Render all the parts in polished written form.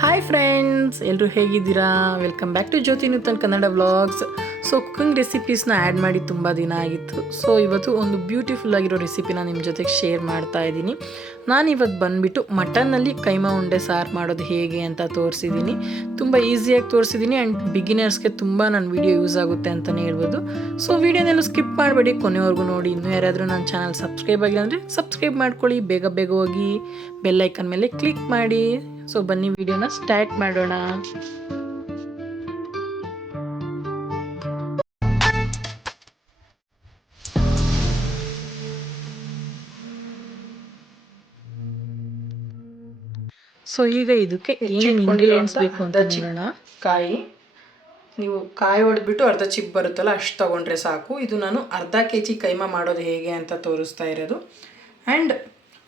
Hi friends, ಎಲ್ಲರೂ ಹೇಗಿದ್ದೀರಾ? Welcome back to Jyothi Nutan Kannada vlogs. So cooking ರೆಸಿಪೀಸ್ನ ಆ್ಯಡ್ ಮಾಡಿ ತುಂಬ ದಿನ ಆಗಿತ್ತು. ಸೊ ಇವತ್ತು ಒಂದು ಬ್ಯೂಟಿಫುಲ್ ಆಗಿರೋ ರೆಸಿಪಿನ ನಿಮ್ಮ ಜೊತೆಗೆ ಶೇರ್ ಮಾಡ್ತಾ ಇದ್ದೀನಿ. ನಾನಿವತ್ತು ಬಂದುಬಿಟ್ಟು ಮಟನ್ನಲ್ಲಿ ಕೈಮಾ ಉಂಡೆ ಸಾರು ಮಾಡೋದು ಹೇಗೆ ಅಂತ ತೋರಿಸಿದ್ದೀನಿ. ತುಂಬ ಈಸಿಯಾಗಿ ತೋರಿಸಿದ್ದೀನಿ ಆ್ಯಂಡ್ ಬಿಗಿನರ್ಸ್ಗೆ ತುಂಬ ನನ್ನ ವೀಡಿಯೋ ಯೂಸ್ ಆಗುತ್ತೆ ಅಂತಲೇ ಹೇಳ್ಬೋದು. ಸೊ ವೀಡಿಯೋನೆಲ್ಲ ಸ್ಕಿಪ್ ಮಾಡಬೇಡಿ, ಕೊನೆವರೆಗೂ ನೋಡಿ. ಇನ್ನೂ ಯಾರಾದರೂ ನನ್ನ ಚಾನಲ್ ಸಬ್ಸ್ಕ್ರೈಬ್ ಆಗಿಲ್ಲ ಅಂದರೆ ಸಬ್ಸ್ಕ್ರೈಬ್ ಮಾಡ್ಕೊಳ್ಳಿ, ಬೇಗ ಬೇಗ ಹೋಗಿ ಬೆಲ್ ಐಕನ್ ಮೇಲೆ ಕ್ಲಿಕ್ ಮಾಡಿ. ಸೊ ಬನ್ನಿ ವಿಡಿಯೋನ ಸ್ಟಾರ್ಟ್ ಮಾಡೋಣ. ಸೊ ಈಗ ಇದಕ್ಕೆ ಏನೇನು ಇಂಗ್ರೀಡಿಯೆಂಟ್ಸ್ ಬೇಕು ಅಂತ ನೋಡೋಣ. ಕಾಯಿ, ನೀವು ಕಾಯಿ ಹೊಡೆದ್ಬಿಟ್ಟು ಅರ್ಧ ಚಿಪ್ ಬರುತ್ತಲ್ಲ ಅಷ್ಟು ತೊಗೊಂಡ್ರೆ ಸಾಕು. ಇದು ನಾನು ಅರ್ಧ kg ಕೈಮಾ ಮಾಡೋದು ಹೇಗೆ ಅಂತ ತೋರಿಸ್ತಾ ಇರೋದು. ಆ್ಯಂಡ್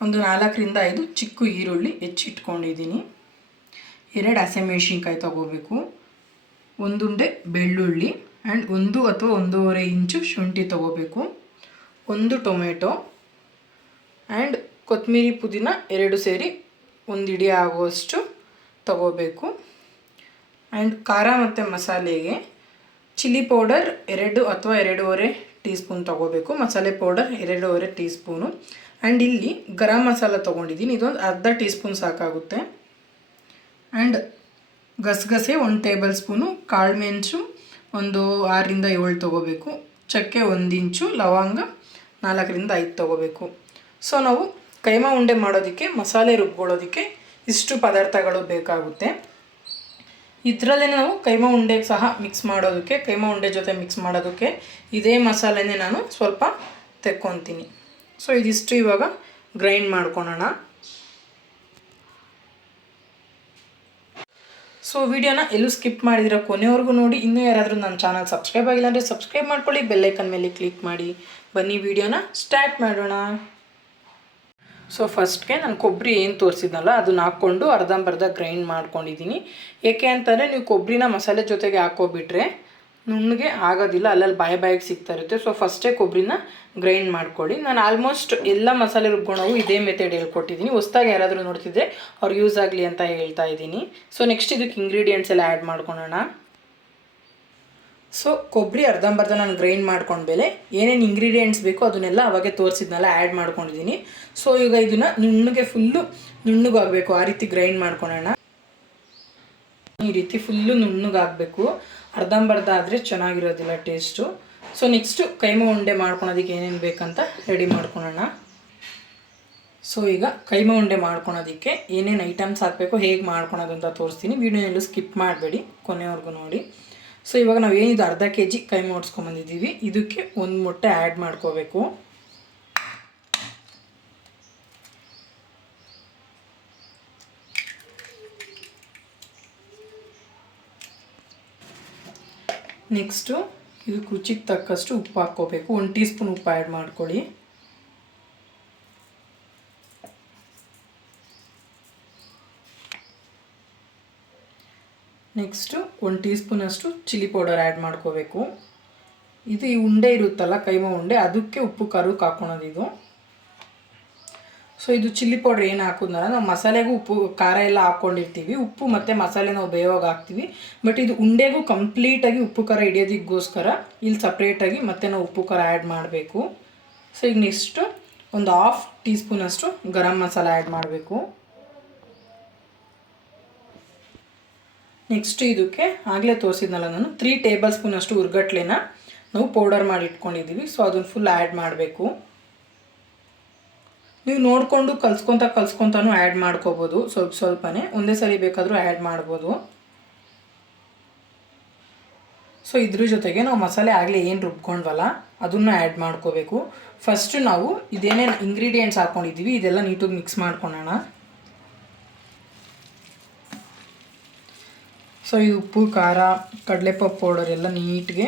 ಒಂದು 4-5 ಚಿಕ್ಕ ಈರುಳ್ಳಿ ಹೆಚ್ಚಿಟ್ಕೊಂಡಿದ್ದೀನಿ. 2 ಹಸಿಮೆಣಸಿನ್ಕಾಯಿ ತೊಗೋಬೇಕು, 1 ಉಂಡೆ ಬೆಳ್ಳುಳ್ಳಿ ಆ್ಯಂಡ್ 1 ಅಥವಾ 1.5 ಇಂಚು ಶುಂಠಿ ತೊಗೋಬೇಕು, 1 ಟೊಮೆಟೊ ಆ್ಯಂಡ್ ಕೊತ್ತಂಬರಿ ಪುದೀನ 2 ಸೇರಿ 1 ಹಿಡಿ ಆಗುವಷ್ಟು ತೊಗೋಬೇಕು. ಆ್ಯಂಡ್ ಖಾರ ಮತ್ತು ಮಸಾಲೆಗೆ ಚಿಲ್ಲಿ ಪೌಡರ್ 2 ಅಥವಾ 2.5 ಟೀ ಸ್ಪೂನ್ ತೊಗೋಬೇಕು, ಮಸಾಲೆ ಪೌಡರ್ 2.5 ಟೀ ಸ್ಪೂನು. ಆ್ಯಂಡ್ ಇಲ್ಲಿ ಗರಂ ಮಸಾಲ ತೊಗೊಂಡಿದ್ದೀನಿ, ಇದೊಂದು ಅರ್ಧ ಟೀ ಸ್ಪೂನ್ ಸಾಕಾಗುತ್ತೆ. ಆ್ಯಂಡ್ ಗಸಗಸೆ 1 ಟೇಬಲ್ ಸ್ಪೂನು, ಕಾಳುಮೆಣಸು ಒಂದು 6-7 ತೊಗೋಬೇಕು, ಚಕ್ಕೆ 1 ಇಂಚು, ಲವಂಗ 4-5 ತೊಗೋಬೇಕು. ಸೊ ನಾವು ಕೈಮಾ ಉಂಡೆ ಮಾಡೋದಕ್ಕೆ ಮಸಾಲೆ ರುಬ್ಕೊಳ್ಳೋದಕ್ಕೆ ಇಷ್ಟು ಪದಾರ್ಥಗಳು ಬೇಕಾಗುತ್ತೆ. ಇದರಲ್ಲೇ ನಾವು ಕೈಮಾ ಉಂಡೆಗೆ ಸಹ ಮಿಕ್ಸ್ ಮಾಡೋದಕ್ಕೆ, ಕೈಮಾ ಉಂಡೆ ಜೊತೆ ಮಿಕ್ಸ್ ಮಾಡೋದಕ್ಕೆ ಇದೇ ಮಸಾಲೆನೇ ನಾನು ಸ್ವಲ್ಪ ತೆಕ್ಕೊತೀನಿ. ಸೊ ಇದಿಷ್ಟು ಇವಾಗ ಗ್ರೈಂಡ್ ಮಾಡ್ಕೊಳೋಣ. ಸೊ ವಿಡಿಯೋನ ಎಲ್ಲೂ ಸ್ಕಿಪ್ ಮಾಡಿದಿರ ಕೊನೆವರೆಗೂ ನೋಡಿ. ಇನ್ನೂ ಯಾರಾದರೂ ನನ್ನ ಚಾನಲ್ ಸಬ್ಸ್ಕ್ರೈಬ್ ಆಗಿಲ್ಲ ಅಂದರೆ ಸಬ್ಸ್ಕ್ರೈಬ್ ಮಾಡ್ಕೊಳ್ಳಿ, ಬೆಲ್ಲೈಕನ್ ಮೇಲೆ ಕ್ಲಿಕ್ ಮಾಡಿ. ಬನ್ನಿ ವಿಡಿಯೋನ ಸ್ಟಾರ್ಟ್ ಮಾಡೋಣ. ಸೊ ಫಸ್ಟ್ಗೆ ನಾನು ಕೊಬ್ಬರಿ ಏನು ತೋರಿಸಿದ್ನಲ್ಲ ಅದನ್ನ ಹಾಕ್ಕೊಂಡು ಅರ್ಧಂಬರ್ಧ ಗ್ರೈಂಡ್ ಮಾಡ್ಕೊಂಡಿದ್ದೀನಿ. ಏಕೆ ಅಂತಂದರೆ ನೀವು ಕೊಬ್ಬರಿನ ಮಸಾಲೆ ಜೊತೆಗೆ ಹಾಕೋಬಿಟ್ರೆ ನುಣ್ಣಗೆ ಆಗೋದಿಲ್ಲ, ಅಲ್ಲಲ್ಲಿ ಬಾಯಿಗೆ ಸಿಗ್ತಾ ಇರುತ್ತೆ. ಸೊ ಫಸ್ಟೇ ಕೊಬ್ಬರಿನ ಗ್ರೈಂಡ್ ಮಾಡ್ಕೊಳ್ಳಿ. ನಾನು ಆಲ್ಮೋಸ್ಟ್ ಎಲ್ಲ ಮಸಾಲೆ ರುಬ್ಕೊಳ್ಳೋವು ಇದೇ ಮೆಥಡ್ ಹೇಳ್ಕೊಟ್ಟಿದ್ದೀನಿ. ಹೊಸ್ದಾಗಿ ಯಾರಾದರೂ ನೋಡ್ತಿದ್ರೆ ಅವ್ರಿಗೆ ಯೂಸ್ ಆಗಲಿ ಅಂತ ಹೇಳ್ತಾ ಇದ್ದೀನಿ. ಸೊ ನೆಕ್ಸ್ಟ್ ಇದಕ್ಕೆ ಇಂಗ್ರೀಡಿಯೆಂಟ್ಸ್ ಎಲ್ಲ ಆ್ಯಡ್ ಮಾಡ್ಕೊಳ್ಳೋಣ. ಸೊ ಕೊಬ್ಬರಿ ಅರ್ಧಂಬರ್ಧ ನಾನು ಗ್ರೈಂಡ್ ಮಾಡ್ಕೊಂಡ್ಮೇಲೆ ಏನೇನು ಇಂಗ್ರೀಡಿಯೆಂಟ್ಸ್ ಬೇಕೋ ಅದನ್ನೆಲ್ಲ ಅವಾಗೆ ತೋರಿಸಿದ್ನೆಲ್ಲ ಆ್ಯಡ್ ಮಾಡ್ಕೊಂಡಿದ್ದೀನಿ. ಸೊ ಈಗ ಇದನ್ನು ನುಣ್ಣಗೆ ಫುಲ್ಲು ನುಣ್ಣಗಾಗಬೇಕು, ಆ ರೀತಿ ಗ್ರೈಂಡ್ ಮಾಡ್ಕೊಳ್ಳೋಣ. ಈ ರೀತಿ ಫುಲ್ಲು ನುಣ್ಣಗಾಗಬೇಕು, ಅರ್ಧಂಬರ್ಧ ಆದರೆ ಚೆನ್ನಾಗಿರೋದಿಲ್ಲ ಟೇಸ್ಟು. ಸೊ ನೆಕ್ಸ್ಟು ಕೈಮಾ ಉಂಡೆ ಮಾಡ್ಕೊಳೋದಕ್ಕೆ ಏನೇನು ಬೇಕಂತ ರೆಡಿ ಮಾಡ್ಕೊಳ್ಳೋಣ. ಸೊ ಈಗ ಕೈಮಾ ಉಂಡೆ ಮಾಡ್ಕೊಳೋದಕ್ಕೆ ಏನೇನು ಐಟಮ್ಸ್ ಹಾಕಬೇಕು, ಹೇಗೆ ಮಾಡ್ಕೊಳೋದು ಅಂತ ತೋರಿಸ್ತೀನಿ. ವೀಡಿಯೋನೆಲ್ಲೂ ಸ್ಕಿಪ್ ಮಾಡಬೇಡಿ, ಕೊನೆವರೆಗೂ ನೋಡಿ. ಸೊ ಇವಾಗ ನಾವು ಏನಿದು ಅರ್ಧ kg ಕೈಮಾ ಓಡಿಸ್ಕೊಂಬಂದಿದ್ದೀವಿ, ಇದಕ್ಕೆ 1 ಮೊಟ್ಟೆ ಆ್ಯಡ್ ಮಾಡ್ಕೋಬೇಕು. ನೆಕ್ಸ್ಟು ಇದು ರುಚಿಗೆ ತಕ್ಕಷ್ಟು ಉಪ್ಪು ಹಾಕ್ಕೋಬೇಕು, 1 ಟೀ ಸ್ಪೂನ್ ಉಪ್ಪು ಆ್ಯಡ್ ಮಾಡ್ಕೊಳ್ಳಿ. ನೆಕ್ಸ್ಟು 1 ಟೀ ಸ್ಪೂನಷ್ಟು ಚಿಲ್ಲಿ ಪೌಡರ್ ಆ್ಯಡ್ ಮಾಡ್ಕೋಬೇಕು. ಇದು ಈ ಉಂಡೆ ಇರುತ್ತಲ್ಲ ಕೈಮಾ ಉಂಡೆ, ಅದಕ್ಕೆ ಉಪ್ಪು ಖಾರಕ್ಕೆ ಹಾಕ್ಕೊಳೋದು ಇದು. ಸೊ ಇದು ಚಿಲ್ಲಿ ಪೌಡ್ರ್ ಏನು ಹಾಕೋದ್ನಲ್ಲ, ನಾವು ಮಸಾಲೆಗೂ ಉಪ್ಪು ಖಾರ ಎಲ್ಲ ಹಾಕ್ಕೊಂಡಿರ್ತೀವಿ, ಉಪ್ಪು ಮತ್ತು ಮಸಾಲೆ ನಾವು ಬೇಯೋವಾಗ ಹಾಕ್ತೀವಿ. ಬಟ್ ಇದು ಉಂಡೆಗೂ ಕಂಪ್ಲೀಟಾಗಿ ಉಪ್ಪು ಖಾರ ಹಿಡಿಯೋದಕ್ಕೋಸ್ಕರ ಇಲ್ಲಿ ಸಪ್ರೇಟಾಗಿ ಮತ್ತೆ ನಾವು ಉಪ್ಪು ಖಾರ ಆ್ಯಡ್ ಮಾಡಬೇಕು. ಸೊ ಈಗ ನೆಕ್ಸ್ಟು ಒಂದು 1/2 ಟೀ ಸ್ಪೂನಷ್ಟು ಗರಂ ಮಸಾಲ ಆ್ಯಡ್ ಮಾಡಬೇಕು. ನೆಕ್ಸ್ಟ್ ಇದಕ್ಕೆ ಆಗಲೇ ತೋರಿಸಿದ್ನಲ್ಲ ನಾನು 3 ಟೇಬಲ್ ಸ್ಪೂನಷ್ಟು ಉರ್ಗಟ್ಲೆನ ನಾವು ಪೌಡರ್ ಮಾಡಿ ಇಟ್ಕೊಂಡಿದ್ದೀವಿ. ಸೊ ಅದನ್ನು ಫುಲ್ ಆ್ಯಡ್ ಮಾಡಬೇಕು. ನೀವು ನೋಡಿಕೊಂಡು ಕಲ್ಸ್ಕೊತಾನೂ ಆ್ಯಡ್ ಮಾಡ್ಕೋಬೋದು, ಸ್ವಲ್ಪನೇ ಒಂದೇ ಸರಿ ಬೇಕಾದರೂ ಆ್ಯಡ್ ಮಾಡ್ಬೋದು. ಸೊ ಇದ್ರ ಜೊತೆಗೆ ನಾವು ಮಸಾಲೆ ಆಗಲೇ ಏನು ರುಬ್ಕೊಂಡ್ವಲ್ಲ ಅದನ್ನು ಆ್ಯಡ್ ಮಾಡ್ಕೋಬೇಕು. ಫಸ್ಟು ನಾವು ಇದೇನೇನು ಇಂಗ್ರೀಡಿಯೆಂಟ್ಸ್ ಹಾಕ್ಕೊಂಡಿದ್ದೀವಿ ಇದೆಲ್ಲ ನೀಟಾಗಿ ಮಿಕ್ಸ್ ಮಾಡ್ಕೊಳ್ಳೋಣ. ಸೊ ಈ ಉಪ್ಪು ಖಾರ ಕಡಲೆಪಪ್ಪು ಪೌಡರ್ ಎಲ್ಲ ನೀಟ್ಗೆ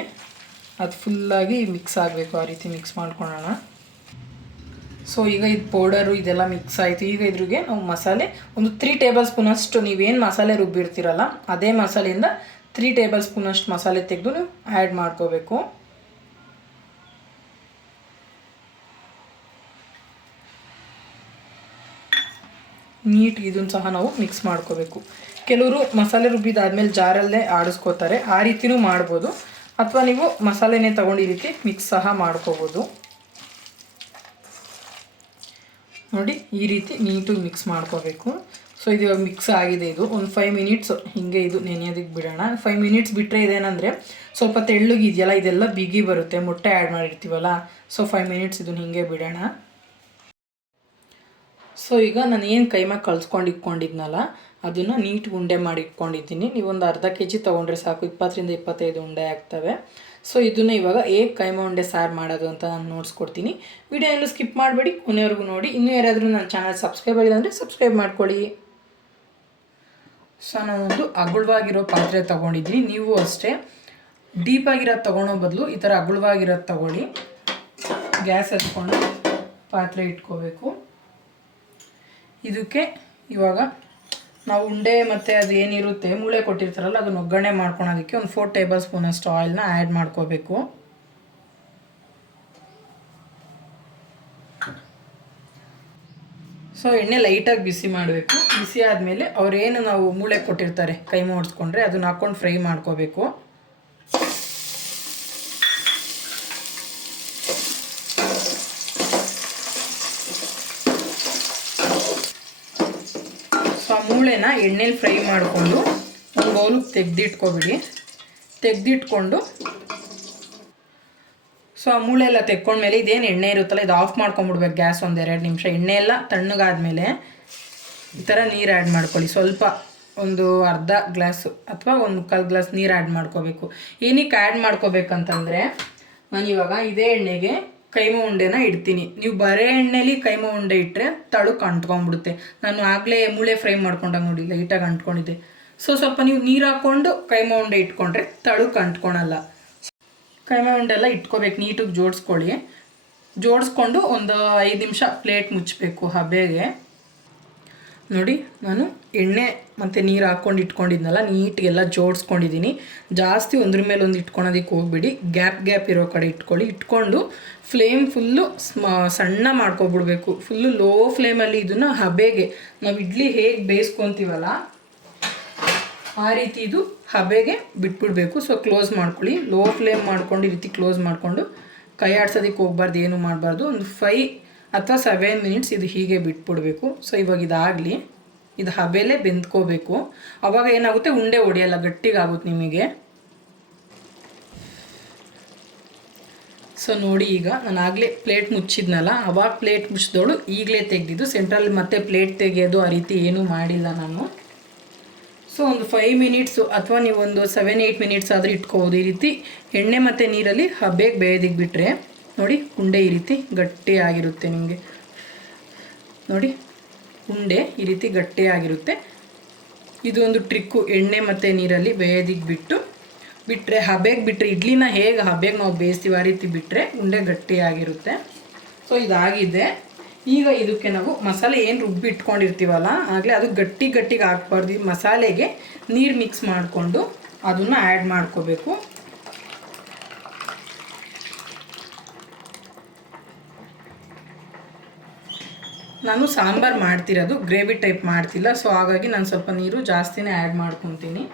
ಅದು ಫುಲ್ಲಾಗಿ ಮಿಕ್ಸ್ ಆಗಬೇಕು, ಆ ರೀತಿ ಮಿಕ್ಸ್ ಮಾಡ್ಕೊಳ್ಳೋಣ. ಸೊ ಈಗ ಇದು ಪೌಡರು ಇದೆಲ್ಲ ಮಿಕ್ಸ್ ಆಯಿತು. ಈಗ ಇದ್ರಿಗೆ ನಾವು ಮಸಾಲೆ ಒಂದು 3 ಟೇಬಲ್ ಸ್ಪೂನಷ್ಟು, ನೀವೇನು ಮಸಾಲೆ ರುಬ್ಬಿರ್ತೀರಲ್ಲ ಅದೇ ಮಸಾಲೆಯಿಂದ 3 ಟೇಬಲ್ ಸ್ಪೂನಷ್ಟು ಮಸಾಲೆ ತೆಗೆದು ನೀವು ಆ್ಯಡ್ ಮಾಡ್ಕೋಬೇಕು. ನೀಟ್ ಇದನ್ನು ಸಹ ನಾವು ಮಿಕ್ಸ್ ಮಾಡ್ಕೋಬೇಕು. ಕೆಲವರು ಮಸಾಲೆ ರುಬ್ಬಿದಾದ್ಮೇಲೆ ಜಾರಲ್ಲೇ ಆಡಿಸ್ಕೋತಾರೆ, ಆ ರೀತಿಯೂ ಮಾಡ್ಬೋದು. ಅಥವಾ ನೀವು ಮಸಾಲೆನೇ ತೊಗೊಂಡು ಈ ರೀತಿ ಮಿಕ್ಸ್ ಸಹ ಮಾಡ್ಕೋಬೋದು. ನೋಡಿ ಈ ರೀತಿ ನೀಟಾಗಿ ಮಿಕ್ಸ್ ಮಾಡ್ಕೋಬೇಕು. ಸೊ ಇದು ಇವಾಗ ಮಿಕ್ಸ್ ಆಗಿದೆ. ಇದು ಒಂದು 5 ಮಿನಿಟ್ಸ್ ಹೀಗೆ ಇದು ನೆನೆಯೋದಕ್ಕೆ ಬಿಡೋಣ. 5 ಮಿನಿಟ್ಸ್ ಬಿಟ್ಟರೆ ಇದೇನಂದರೆ ಸ್ವಲ್ಪ ತೆಳ್ಳಗಿದೆಯಲ್ಲ, ಇದೆಲ್ಲ ಬಿಗಿ ಬರುತ್ತೆ, ಮೊಟ್ಟೆ ಆ್ಯಡ್ ಮಾಡಿರ್ತೀವಲ್ಲ. ಸೊ 5 ಮಿನಿಟ್ಸ್ ಇದನ್ನು ಹೀಗೆ ಬಿಡೋಣ. ಸೊ ಈಗ ನಾನು ಏನು ಕೈಮಾ ಕಲಿಸ್ಕೊಂಡು ಇಟ್ಕೊಂಡಿದ್ನಲ್ಲ ಅದನ್ನು ನೀಟ್ ಉಂಡೆ ಮಾಡಿ ಇಟ್ಕೊಂಡಿದ್ದೀನಿ. ನೀವೊಂದು ಅರ್ಧ kg ತೊಗೊಂಡ್ರೆ ಸಾಕು, 20ರಿಂದ 25 ಉಂಡೆ ಆಗ್ತವೆ. ಸೊ ಇದನ್ನು ಇವಾಗ ಹೇಗೆ ಕೈಮಾ ಉಂಡೆ ಸಾರು ಮಾಡೋದು ಅಂತ ನಾನು ನೋಡಿಸ್ಕೊಡ್ತೀನಿ. ವಿಡಿಯೋ ಎಲ್ಲೂ ಸ್ಕಿಪ್ ಮಾಡಬೇಡಿ, ಕೊನೆವರೆಗೂ ನೋಡಿ. ಇನ್ನೂ ಯಾರಾದರೂ ನನ್ನ ಚಾನಲ್ ಸಬ್ಸ್ಕ್ರೈಬ್ ಆಗಿಲ್ಲ ಅಂದರೆ ಸಬ್ಸ್ಕ್ರೈಬ್ ಮಾಡ್ಕೊಳ್ಳಿ. ಸೊ ನಾನೊಂದು ಅಗುಳವಾಗಿರೋ ಪಾತ್ರೆ ತೊಗೊಂಡಿದ್ದೀನಿ. ನೀವು ಅಷ್ಟೇ ಡೀಪಾಗಿರೋದು ತೊಗೊಳೋ ಬದಲು ಈ ಥರ ಅಗುಳವಾಗಿರೋದು ತೊಗೊಳ್ಳಿ. ಗ್ಯಾಸ್ ಹಚ್ಕೊಂಡು ಪಾತ್ರೆ ಇಟ್ಕೋಬೇಕು. ಇದಕ್ಕೆ ಇವಾಗ ನಾವು ಉಂಡೆ ಮತ್ತು ಅದು ಏನಿರುತ್ತೆ ಮೂಳೆ ಕೊಟ್ಟಿರ್ತಾರಲ್ಲ ಅದನ್ನು ಒಗ್ಗರಣೆ ಮಾಡ್ಕೊಳೋದಕ್ಕೆ ಒಂದು 4 ಟೇಬಲ್ ಸ್ಪೂನಷ್ಟು ಆಯಿಲ್ನ ಆ್ಯಡ್ ಮಾಡ್ಕೋಬೇಕು. ಸೊ ಎಣ್ಣೆ ಲೈಟಾಗಿ ಬಿಸಿ ಮಾಡಬೇಕು. ಬಿಸಿ ಆದಮೇಲೆ ಅವರೇನು ನಾವು ಮೂಳೆ ಕೊಟ್ಟಿರ್ತಾರೆ ಕೈಮಾ ಓಡಿಸ್ಕೊಂಡ್ರೆ ಅದನ್ನ ಹಾಕ್ಕೊಂಡು ಫ್ರೈ ಮಾಡ್ಕೋಬೇಕು. ಸೊ ಆ ಮೂಳೆನ ಎಣ್ಣೆಲಿ ಫ್ರೈ ಮಾಡಿಕೊಂಡು ಒಂದು ಬೌಲಿಗೆ ತೆಗೆದಿಟ್ಕೊಬಿಡಿ. ತೆಗೆದಿಟ್ಕೊಂಡು ಸೊ ಆ ಮೂಳೆ ಎಲ್ಲ ತೆಕ್ಕೊಂಡ್ಮೇಲೆ ಇದೇನು ಎಣ್ಣೆ ಇರುತ್ತಲ್ಲ ಇದು ಆಫ್ ಮಾಡ್ಕೊಂಬಿಡ್ಬೇಕು. ಗ್ಯಾಸ್ ಒಂದು 2 ನಿಮಿಷ. ಎಣ್ಣೆ ಎಲ್ಲ ತಣ್ಣಗಾದ್ಮೇಲೆ ಈ ಥರ ನೀರು ಆ್ಯಡ್ ಮಾಡ್ಕೊಳ್ಳಿ. ಸ್ವಲ್ಪ ಒಂದು ಅರ್ಧ ಗ್ಲಾಸು ಅಥವಾ 1/4 ಗ್ಲಾಸ್ ನೀರು ಆ್ಯಡ್ ಮಾಡ್ಕೋಬೇಕು. ಏನಕ್ಕೆ ಆ್ಯಡ್ ಮಾಡ್ಕೋಬೇಕಂತಂದರೆ ನಾನಿವಾಗ ಇದೇ ಎಣ್ಣೆಗೆ ಕೈಮಾ ಉಂಡೆನ ಇಡ್ತೀನಿ. ನೀವು ಬರೇ ಎಣ್ಣೆಲಿ ಕೈಮಾ ಉಂಡೆ ಇಟ್ಟರೆ ತಳಕ್ಕೆ ಅಂಟ್ಕೊಂಡ್ಬಿಡುತ್ತೆ. ನಾನು ಆಗಲೇ ಮೂಳೆ ಫ್ರೈ ಮಾಡ್ಕೊಂಡಾಗ ನೋಡಿ ಲೈಟಾಗಿ ಅಂಟ್ಕೊಂಡಿದ್ದೆ. ಸೊ ಸ್ವಲ್ಪ ನೀವು ನೀರು ಹಾಕ್ಕೊಂಡು ಕೈಮಾ ಉಂಡೆ ಇಟ್ಕೊಂಡ್ರೆ ತಳಕ್ಕೆ ಅಂಟ್ಕೊಳಲ್ಲ. ಕೈಮಾ ಉಂಡೆ ಎಲ್ಲ ಇಟ್ಕೋಬೇಕು, ನೀಟಾಗಿ ಜೋಡಿಸ್ಕೊಳ್ಳಿ. ಜೋಡಿಸ್ಕೊಂಡು ಒಂದು 5 ನಿಮಿಷ ಪ್ಲೇಟ್ ಮುಚ್ಚಬೇಕು ಹಬೆಗೆ. ನೋಡಿ ನಾನು ಎಣ್ಣೆ ಮತ್ತು ನೀರು ಹಾಕ್ಕೊಂಡು ಇಟ್ಕೊಂಡಿದ್ನಲ್ಲ ನೀಟಿಗೆಲ್ಲ ಜೋಡಿಸ್ಕೊಂಡಿದ್ದೀನಿ. ಜಾಸ್ತಿ ಒಂದ್ರ ಮೇಲೆ ಒಂದು ಇಟ್ಕೊಳೋದಕ್ಕೆ ಹೋಗ್ಬಿಡಿ, ಗ್ಯಾಪ್ ಇರೋ ಕಡೆ ಇಟ್ಕೊಳ್ಳಿ. ಇಟ್ಕೊಂಡು ಫ್ಲೇಮ್ ಫುಲ್ಲು ಸಣ್ಣ ಮಾಡ್ಕೊಬಿಡ್ಬೇಕು. ಫುಲ್ಲು ಲೋ ಫ್ಲೇಮಲ್ಲಿ ಇದನ್ನು ಹಬೆಗೆ ನಾವು ಇಡ್ಲಿ ಹೇಗೆ ಬೇಯಿಸ್ಕೊತೀವಲ್ಲ ಆ ರೀತಿ ಇದು ಹಬೆಗೆ ಬಿಟ್ಬಿಡಬೇಕು. ಸೊ ಕ್ಲೋಸ್ ಮಾಡ್ಕೊಳ್ಳಿ. ಲೋ ಫ್ಲೇಮ್ ಮಾಡ್ಕೊಂಡು ಈ ರೀತಿ ಕ್ಲೋಸ್ ಮಾಡಿಕೊಂಡು ಕೈ ಆಡ್ಸೋದಕ್ಕೆ ಹೋಗ್ಬಾರ್ದು, ಏನು ಮಾಡಬಾರ್ದು. ಒಂದು 5 ಅಥವಾ 7 ಮಿನಿಟ್ಸ್ ಇದು ಹೀಗೆ ಬಿಟ್ಬಿಡಬೇಕು. ಸೊ ಇವಾಗ ಇದಾಗಲಿ, ಇದು ಹಬೆಲೇ ಬೆಂದ್ಕೋಬೇಕು. ಆವಾಗ ಏನಾಗುತ್ತೆ ಉಂಡೆ ಹೊಡೆಯಲ್ಲ, ಗಟ್ಟಿಗಾಗುತ್ತೆ ನಿಮಗೆ. ಸೊ ನೋಡಿ ಈಗ ನಾನು ಆಗಲೇ ಪ್ಲೇಟ್ ಮುಚ್ಚಿದ್ನಲ್ಲ, ಅವಾಗ ಪ್ಲೇಟ್ ಮುಚ್ಚಿದವಳು ಈಗಲೇ ತೆಗೆದಿದ್ದು. ಸೆಂಟ್ರಲ್ಲಿ ಮತ್ತೆ ಪ್ಲೇಟ್ ತೆಗೆಯೋದು ಆ ರೀತಿ ಏನೂ ಮಾಡಿಲ್ಲ ನಾನು. ಸೊ ಒಂದು 5 ಮಿನಿಟ್ಸು ಅಥವಾ ನೀವು ಒಂದು 7-8 ಮಿನಿಟ್ಸ್ ಆದರೂ ಇಟ್ಕೋಬೋದು. ಈ ರೀತಿ ಎಣ್ಣೆ ಮತ್ತು ನೀರಲ್ಲಿ ಹಬೆಗೆ ಬೇಯೋದಕ್ಕೆ ಬಿಟ್ಟರೆ ನೋಡಿ ಉಂಡೆ ಈ ರೀತಿ ಗಟ್ಟಿಯಾಗಿರುತ್ತೆ. ನಿಮಗೆ ನೋಡಿ ಉಂಡೆ ಈ ರೀತಿ ಗಟ್ಟಿಯಾಗಿರುತ್ತೆ. ಇದು ಒಂದು ಟ್ರಿಕ್ಕು, ಎಣ್ಣೆ ಮತ್ತು ನೀರಲ್ಲಿ ಬೇಯೋದಕ್ಕೆ ಬಿಟ್ಟರೆ ಹಬೆಗೆ ಬಿಟ್ಟರೆ ಇಡ್ಲಿನ ಹೇಗೆ ಹಬೆಗೆ ನಾವು ಬೇಯಿಸ್ತೀವಿ ಆ ರೀತಿ ಬಿಟ್ಟರೆ ಉಂಡೆ ಗಟ್ಟಿಯಾಗಿರುತ್ತೆ. ಸೊ ಇದಾಗಿದೆ. ಈಗ ಇದಕ್ಕೆ ನಾವು ಮಸಾಲೆ ಏನು ರುಬ್ಬಿ ಇಟ್ಕೊಂಡಿರ್ತೀವಲ್ಲ ಆಗಲೇ ಅದು ಗಟ್ಟಿಗೆ ಹಾಕ್ಬಾರ್ದು. ಮಸಾಲೆಗೆ ನೀರು ಮಿಕ್ಸ್ ಮಾಡಿಕೊಂಡು ಅದನ್ನು ಆ್ಯಡ್ ಮಾಡ್ಕೋಬೇಕು. ನಾನು ಸಾಂಬಾರು ಮಾಡ್ತಿರೋದು ಗ್ರೇವಿ ಟೈಪ್ ಮಾಡ್ತಿಲ್ಲ. ಸೊ ಹಾಗಾಗಿ ನಾನು ಸ್ವಲ್ಪ ನೀರು ಜಾಸ್ತಿನೇ ಆ್ಯಡ್ ಮಾಡ್ಕೊತೀನಿ.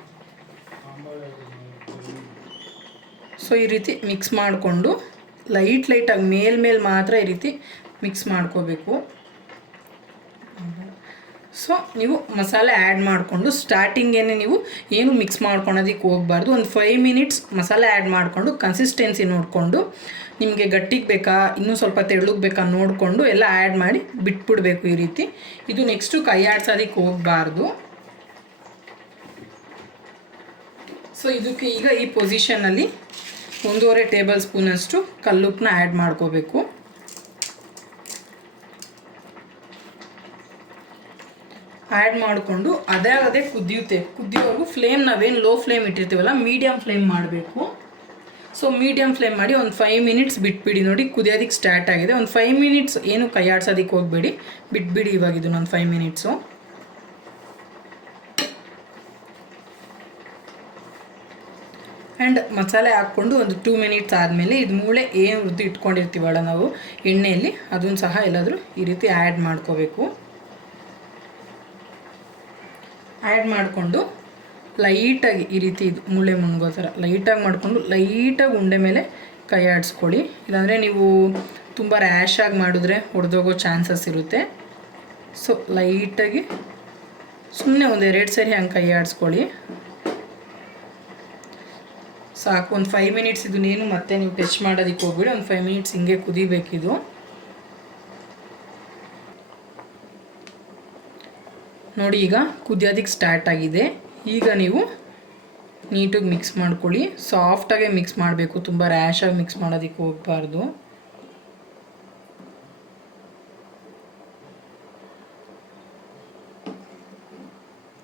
ಸೊ ಈ ರೀತಿ ಮಿಕ್ಸ್ ಮಾಡಿಕೊಂಡು ಲೈಟಾಗಿ ಮೇಲ್ಮೇಲೆ ಮಾತ್ರ ಈ ರೀತಿ ಮಿಕ್ಸ್ ಮಾಡ್ಕೋಬೇಕು. ಸೊ ನೀವು ಮಸಾಲೆ ಆ್ಯಡ್ ಮಾಡಿಕೊಂಡು ಸ್ಟಾರ್ಟಿಂಗೇನೆ ನೀವು ಏನು ಮಿಕ್ಸ್ ಮಾಡ್ಕೊಳೋದಕ್ಕೆ ಹೋಗಬಾರ್ದು. ಒಂದು 5 ಮಿನಿಟ್ಸ್ ಮಸಾಲೆ ಆ್ಯಡ್ ಮಾಡಿಕೊಂಡು ಕನ್ಸಿಸ್ಟೆನ್ಸಿ ನೋಡಿಕೊಂಡು ನಿಮಗೆ ಗಟ್ಟಿಗೆ ಬೇಕಾ ಇನ್ನೂ ಸ್ವಲ್ಪ ತೆಳ್ಳಗೆ ಬೇಕಾ ನೋಡಿಕೊಂಡು ಎಲ್ಲ ಆ್ಯಡ್ ಮಾಡಿ ಬಿಟ್ಬಿಡಬೇಕು. ಈ ರೀತಿ ಇದು ನೆಕ್ಸ್ಟು ಕೈ ಆಡ್ಸೋದಕ್ಕೆ ಹೋಗಬಾರ್ದು. ಸೊ ಇದಕ್ಕೆ ಈಗ ಈ ಪೊಸಿಷನಲ್ಲಿ 1.5 ಟೇಬಲ್ ಸ್ಪೂನಷ್ಟು ಕಲ್ಲುಪ್ಪನ್ನ ಆ್ಯಡ್ ಮಾಡ್ಕೋಬೇಕು. ಆ್ಯಡ್ ಮಾಡಿಕೊಂಡು ಅದೇ ಕುದಿಯೋವರೆಗೂ ಫ್ಲೇಮ್ ನಾವೇನು ಲೋ ಫ್ಲೇಮ್ ಇಟ್ಟಿರ್ತೀವಲ್ಲ ಮೀಡಿಯಮ್ ಫ್ಲೇಮ್ ಮಾಡಬೇಕು. ಸೊ ಮೀಡಿಯಮ್ ಫ್ಲೇಮ್ ಮಾಡಿ ಒಂದು 5 ಮಿನಿಟ್ಸ್ ಬಿಟ್ಬಿಡಿ. ನೋಡಿ ಕುದಿಯೋದಕ್ಕೆ ಸ್ಟಾರ್ಟ್ ಆಗಿದೆ. ಒಂದು 5 ಮಿನಿಟ್ಸ್ ಏನು ಕೈ ಆಡ್ಸೋದಕ್ಕೆ ಹೋಗಬೇಡಿ, ಬಿಟ್ಬಿಡಿ ಇವಾಗ ಇದನ್ನು ಒಂದು 5 ಮಿನಿಟ್ಸು. ಆ್ಯಂಡ್ ಮಸಾಲೆ ಹಾಕ್ಕೊಂಡು ಒಂದು 2 ಮಿನಿಟ್ಸ್ ಆದಮೇಲೆ ಇದು ಮೂಳೆ ಏನು ಹುರಿದು ಇಟ್ಕೊಂಡಿರ್ತೀವಲ್ಲ ನಾವು ಎಣ್ಣೆಯಲ್ಲಿ ಅದನ್ನು ಸಹ ಎಲ್ಲಾದರೂ ಈ ರೀತಿ ಆ್ಯಡ್ ಮಾಡ್ಕೋಬೇಕು. ಆ್ಯಡ್ ಮಾಡಿಕೊಂಡು ಲೈಟಾಗಿ ಈ ರೀತಿ ಇದು ಮುಳ್ಳೆ ಮುನ್ಗೋ ಥರ ಲೈಟಾಗಿ ಮಾಡಿಕೊಂಡು ಲೈಟಾಗಿ ಉಂಡೆ ಮೇಲೆ ಕೈ ಆಡಿಸ್ಕೊಳ್ಳಿ. ಇಲ್ಲಾಂದರೆ ನೀವು ತುಂಬ ರ್ಯಾಶಾಗಿ ಮಾಡಿದ್ರೆ ಒಡೆದೋಗೋ ಚಾನ್ಸಸ್ ಇರುತ್ತೆ. ಸೊ ಲೈಟಾಗಿ ಸುಮ್ಮನೆ ಒಂದು 2 ಸರಿ ಹಂಗೆ ಕೈ ಆಡಿಸ್ಕೊಳ್ಳಿ ಸಾಕು. ಒಂದು 5 ಮಿನಿಟ್ಸ್ ಇದನ್ನೇನು ಮತ್ತೆ ನೀವು ಟಚ್ ಮಾಡೋದಕ್ಕೆ ಹೋಗ್ಬಿಡಿ. ಒಂದು 5 ಮಿನಿಟ್ಸ್ ಹಿಂಗೆ ಕುದಿಬೇಕಿದು. ನೋಡಿ ಈಗ ಕುದಿಯೋದಕ್ಕೆ ಸ್ಟಾರ್ಟ್ ಆಗಿದೆ. ಈಗ ನೀವು ನೀಟಾಗಿ ಮಿಕ್ಸ್ ಮಾಡ್ಕೊಳ್ಳಿ. ಸಾಫ್ಟಾಗೆ ಮಿಕ್ಸ್ ಮಾಡಬೇಕು, ತುಂಬ ರ್ಯಾಶಾಗಿ ಮಿಕ್ಸ್ ಮಾಡೋದಕ್ಕೆ ಹೋಗಬಾರ್ದು.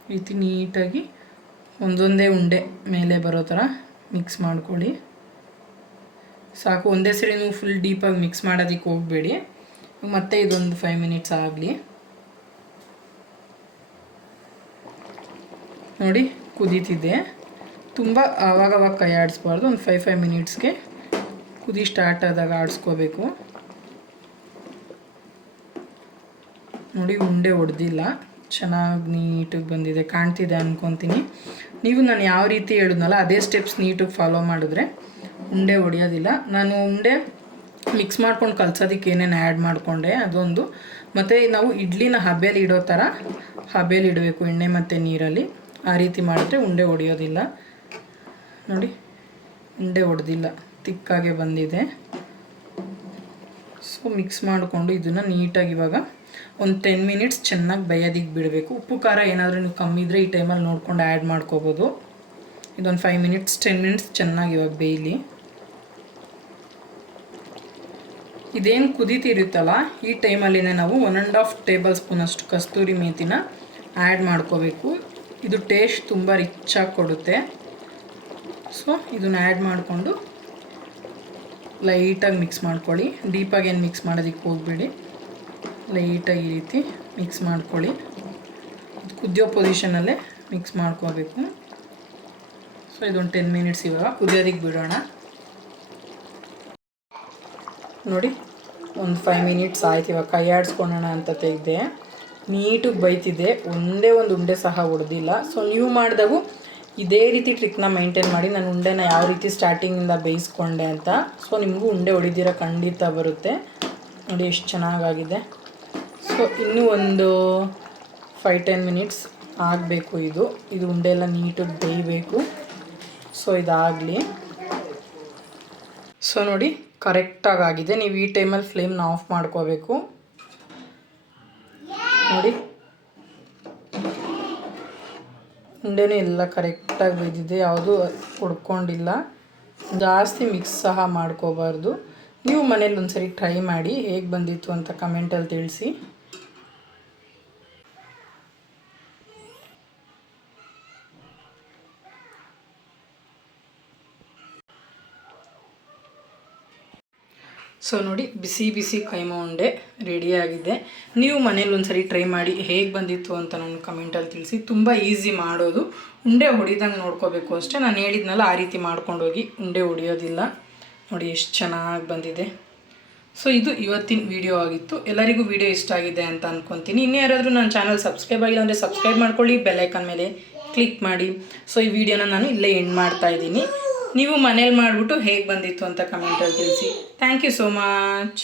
ಈ ರೀತಿ ನೀಟಾಗಿ ಒಂದೊಂದೇ ಉಂಡೆ ಮೇಲೆ ಬರೋ ಥರ ಮಿಕ್ಸ್ ಮಾಡ್ಕೊಳ್ಳಿ ಸಾಕು. ಒಂದೇ ಸರಿ ನೀವು ಫುಲ್ ಡೀಪಾಗಿ ಮಿಕ್ಸ್ ಮಾಡೋದಕ್ಕೆ ಹೋಗಬೇಡಿ. ಮತ್ತೆ ಇದೊಂದು 5 ಮಿನಿಟ್ಸ್ ಆಗಲಿ. ನೋಡಿ ಕುದೀತಿದೆ. ತುಂಬ ಆವಾಗವಾಗ ಕೈ ಆಡಿಸ್ಬಾರ್ದು. ಒಂದು 5 ಮಿನಿಟ್ಸ್ಗೆ ಕುದಿ ಸ್ಟಾರ್ಟ್ ಆದಾಗ ಆಡಿಸ್ಕೋಬೇಕು. ನೋಡಿ ಉಂಡೆ ಹೊಡೆದಿಲ್ಲ, ಚೆನ್ನಾಗಿ ನೀಟಾಗಿ ಬಂದಿದೆ, ಕಾಣ್ತಿದೆ ಅಂದ್ಕೊತೀನಿ. ನೀವು ನಾನು ಯಾವ ರೀತಿ ಹೇಳಿದ್ನಲ್ಲ ಅದೇ ಸ್ಟೆಪ್ಸ್ ನೀಟಾಗಿ ಫಾಲೋ ಮಾಡಿದ್ರೆ ಉಂಡೆ ಹೊಡೆಯೋದಿಲ್ಲ. ನಾನು ಉಂಡೆ ಮಿಕ್ಸ್ ಮಾಡ್ಕೊಂಡು ಕಲ್ಸೋದಕ್ಕೆ ಏನೇನು ಆ್ಯಡ್ ಮಾಡಿಕೊಂಡೆ ಅದೊಂದು, ಮತ್ತು ನಾವು ಇಡ್ಲಿನ ಹಬೆಯಲ್ಲಿ ಇಡೋ ಥರ ಹಬೆಯಲ್ಲಿ ಇಡಬೇಕು ಎಣ್ಣೆ ಮತ್ತು ನೀರಲ್ಲಿ. ಆ ರೀತಿ ಮಾಡಿದ್ರೆ ಉಂಡೆ ಹೊಡೆಯೋದಿಲ್ಲ. ನೋಡಿ ಉಂಡೆ ಹೊಡೆದಿಲ್ಲ, ತಿಕ್ಕಾಗೆ ಬಂದಿದೆ. ಸೊ ಮಿಕ್ಸ್ ಮಾಡಿಕೊಂಡು ಇದನ್ನು ನೀಟಾಗಿ ಇವಾಗ ಒಂದು 10 ಮಿನಿಟ್ಸ್ ಚೆನ್ನಾಗಿ ಬೇಯೋದಕ್ಕೆ ಬಿಡಬೇಕು. ಉಪ್ಪು ಖಾರ ಏನಾದರೂ ನೀವು ಕಮ್ಮಿ ಇದ್ದರೆ ಈ ಟೈಮಲ್ಲಿ ನೋಡ್ಕೊಂಡು ಆ್ಯಡ್ ಮಾಡ್ಕೋಬೋದು. ಇದೊಂದು 5 ಮಿನಿಟ್ಸ್ 10 ಮಿನಿಟ್ಸ್ ಚೆನ್ನಾಗಿ ಇವಾಗ ಬೇಯಲಿ. ಇದೇನು ಕುದೀತಿರುತ್ತಲ್ಲ ಈ ಟೈಮಲ್ಲಿನೇ ನಾವು 1.5 ಟೇಬಲ್ ಸ್ಪೂನ್ ಅಷ್ಟು ಕಸ್ತೂರಿ ಮೇಥಿನ ಆ್ಯಡ್ ಮಾಡ್ಕೋಬೇಕು. ಇದು ಟೇಸ್ಟ್ ತುಂಬ ರಿಚಾಗಿ ಕೊಡುತ್ತೆ. ಸೊ ಇದನ್ನು ಆ್ಯಡ್ ಮಾಡಿಕೊಂಡು ಲೈಟಾಗಿ ಮಿಕ್ಸ್ ಮಾಡ್ಕೊಳ್ಳಿ. ಡೀಪಾಗಿ ಏನು ಮಿಕ್ಸ್ ಮಾಡೋದಕ್ಕೆ ಹೋಗಬೇಡಿ. ಲೈಟಾಗಿ ಈ ರೀತಿ ಮಿಕ್ಸ್ ಮಾಡ್ಕೊಳ್ಳಿ. ಕುದಿಯೋ ಪೊಸಿಷನಲ್ಲೇ ಮಿಕ್ಸ್ ಮಾಡ್ಕೋಬೇಕು. ಸೊ ಇದೊಂದು 10 ಮಿನಿಟ್ಸ್ ಇವಾಗ ಕುದಿಯೋದಕ್ಕೆ ಬಿಡೋಣ. ನೋಡಿ ಒಂದು 5 ಮಿನಿಟ್ಸ್ ಆಯ್ತು. ಇವಾಗ ಕೈ ಆಡಿಸ್ಕೊಳ್ಳೋಣ ಅಂತ ತೆಗೆದೆ, ನೀಟಾಗಿ ಬೈತಿದೆ, ಒಂದೇ ಒಂದು ಉಂಡೆ ಸಹ ಹೊಡೆದಿಲ್ಲ. ಸೊ ನೀವು ಮಾಡಿದಾಗೂ ಇದೇ ರೀತಿ ಟ್ರಿಕ್ನ ಮೈಂಟೈನ್ ಮಾಡಿ. ನಾನು ಉಂಡೆನ ಯಾವ ರೀತಿ ಸ್ಟಾರ್ಟಿಂಗಿಂದ ಬೇಯಿಸ್ಕೊಂಡೆ ಅಂತ. ಸೊ ನಿಮಗೂ ಉಂಡೆ ಹೊಡಿದಿರ ಖಂಡಿತ ಬರುತ್ತೆ. ನೋಡಿ ಎಷ್ಟು ಚೆನ್ನಾಗಾಗಿದೆ. ಸೊ ಇನ್ನೂ ಒಂದು 5-10 ಮಿನಿಟ್ಸ್ ಆಗಬೇಕು. ಇದು ಉಂಡೆ ಎಲ್ಲ ನೀಟಾಗಿ ಬೇಯಬೇಕು. ಸೊ ಇದಾಗಲಿ. ಸೊ ನೋಡಿ ಕರೆಕ್ಟಾಗಿ ಆಗಿದೆ. ನೀವು ಈ ಟೈಮಲ್ಲಿ ಫ್ಲೇಮ್ನ ಆಫ್ ಮಾಡ್ಕೋಬೇಕು. ನೋಡಿ ಉಂಡೆನೂ ಎಲ್ಲ ಕರೆಕ್ಟಾಗಿ ಬೇಯ್ದಿದೆ, ಯಾವುದೂ ಹುಡ್ಕೊಂಡಿಲ್ಲ. ಜಾಸ್ತಿ ಮಿಕ್ಸ್ ಸಹ ಮಾಡ್ಕೋಬಾರ್ದು. ನೀವು ಮನೇಲಿ ಒಂದ್ಸರಿ ಟ್ರೈ ಮಾಡಿ ಹೇಗೆ ಬಂದಿತ್ತು ಅಂತ ಕಮೆಂಟಲ್ಲಿ ತಿಳಿಸಿ. ಸೊ ನೋಡಿ ಬಿಸಿ ಬಿಸಿ ಕೈಮಾ ಉಂಡೆ ರೆಡಿಯಾಗಿದೆ. ನೀವು ಮನೇಲಿ ಒಂದ್ಸರಿ ಟ್ರೈ ಮಾಡಿ ಹೇಗೆ ಬಂದಿತ್ತು ಅಂತ ನಾನು ಕಮೆಂಟಲ್ಲಿ ತಿಳಿಸಿ. ತುಂಬ ಈಸಿ ಮಾಡೋದು, ಉಂಡೆ ಹೊಡಿದಂಗೆ ನೋಡ್ಕೋಬೇಕು ಅಷ್ಟೇ. ನಾನು ಹೇಳಿದ್ನಲ್ಲ ಆ ರೀತಿ ಮಾಡ್ಕೊಂಡೋಗಿ, ಉಂಡೆ ಹೊಡಿಯೋದಿಲ್ಲ. ನೋಡಿ ಎಷ್ಟು ಚೆನ್ನಾಗಿ ಬಂದಿದೆ. ಸೊ ಇದು ಇವತ್ತಿನ ವಿಡಿಯೋ ಆಗಿತ್ತು. ಎಲ್ಲರಿಗೂ ವಿಡಿಯೋ ಇಷ್ಟ ಆಗಿದೆ ಅಂತ ಅಂದ್ಕೊತೀನಿ. ಇನ್ನೂ ಯಾರಾದರೂ ನನ್ನ ಚಾನಲ್ ಸಬ್ಸ್ಕ್ರೈಬ್ ಆಗಿಲ್ಲ ಅಂದರೆ ಸಬ್ಸ್ಕ್ರೈಬ್ ಮಾಡ್ಕೊಳ್ಳಿ, ಬೆಲ್ಲೈಕನ್ ಮೇಲೆ ಕ್ಲಿಕ್ ಮಾಡಿ. ಸೊ ಈ ವಿಡಿಯೋನ ನಾನು ಇಲ್ಲೇ ಎಂಡ್ ಮಾಡ್ತಾಯಿದ್ದೀನಿ. ನೀವು ಮನೇಲಿ ಮಾಡಿಬಿಟ್ಟು ಹೇಗೆ ಬಂದಿತ್ತು ಅಂತ ಕಮೆಂಟಲ್ಲಿ ತಿಳಿಸಿ. Thank you so much.